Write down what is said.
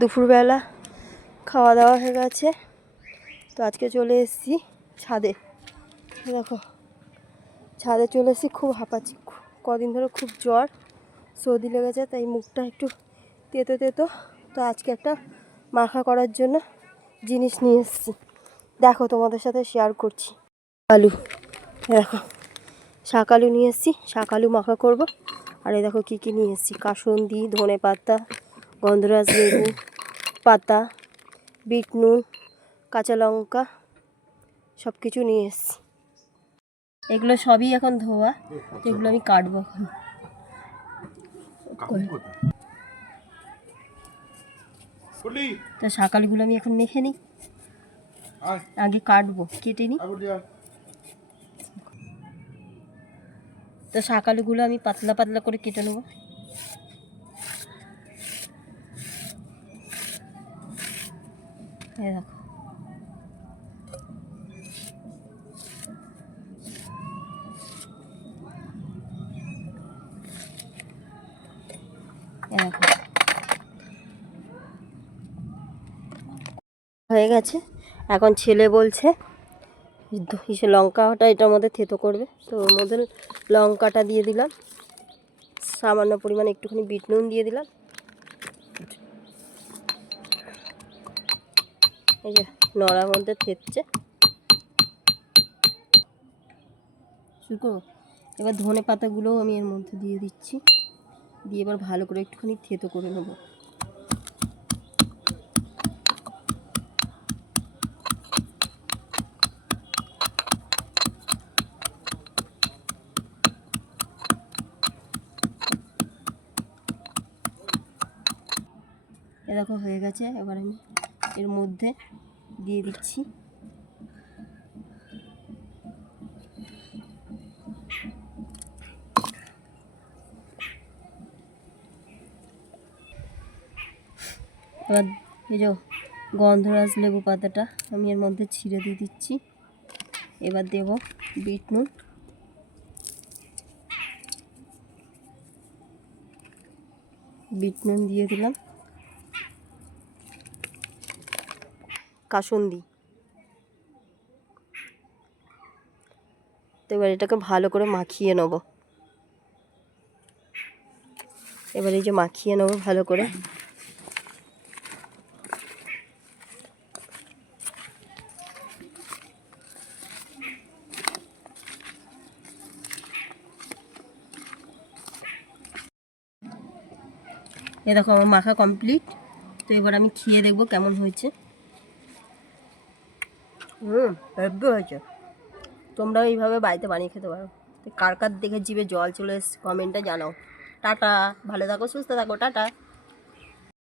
দুপুরবেলা খাওয়া দাওয়া হয়ে গেছে, তো আজকে চলে এসেছি ছাদে। দেখো ছাদে চলে এসেছি, খুব হাঁপাচ্ছি, কদিন ধরে খুব জ্বর সর্দি লেগেছে, তাই মুখটা একটু তেতো তেতো। তো আজকে একটা মাখা করার জন্য জিনিস নিয়ে এসেছি, দেখো তোমাদের সাথে শেয়ার করছি। আলু, দেখো শাক আলু নিয়ে এসেছি, শাক আলু মাখা করবো। আর এই দেখো কী কী নিয়ে এসেছি, কাসুন্দি, ধনে পাতা, গন্ধরাজ লেবু পাতা, বিট নুন, কাঁচা লঙ্কা, সব কিছু নিয়ে এসেছি। এগুলো সবই এখন ধোয়া, এগুলো আমি কাটবো এখন। তো শাক আলুগুলো আমি এখন মেখে নিই, আগে কাটবো, কেটে নিই। তো শাক আলুগুলো আমি পাতলা পাতলা করে কেটে নেবো। এই দেখো হয়ে গেছে। এখন ছেলে বলছে লঙ্কাটা এটার মধ্যে থেতো করবে, তো ওর মধ্যে লঙ্কাটা দিয়ে দিলাম, সামান্য পরিমাণে একটুখানি বিট নুন দিয়ে দিলাম। এই যে নড়ার মধ্যে থেতছে শুকো। এবার ধনে পাতাগুলোও আমি এর মধ্যে দিয়ে দিচ্ছি, দিয়ে এবার ভালো করে একটুখানি থেতো করে নেবো। এ দেখো হয়ে গেছে, এবার আমি এর মধ্যে দিয়ে দিচ্ছি। এবার এই যে গন্ধরাজ লেবু পাতাটা আমি এর মধ্যে ছিঁড়ে দিয়ে দিচ্ছি। এবার দেব বিট নুন, বিট নুন দিয়ে দিলাম, কাসুন্দি। তো এবার এটাকে ভালো করে মাখিয়ে নেব। এবার এই যে মাখিয়ে নেব ভালো করে। এ দেখো আমার মাখা কমপ্লিট। তো এবার আমি খেয়ে দেখবো কেমন হয়েছে। হেব্বি হয়েছে। তোমরাও এইভাবে বাড়িতে বানিয়ে খেতে পারো। তো কার কার দেখে জিভে জল চলে এসছে কমেন্টে জানাও। টাটা, ভালো থাকো, সুস্থ থাকো, টাটা।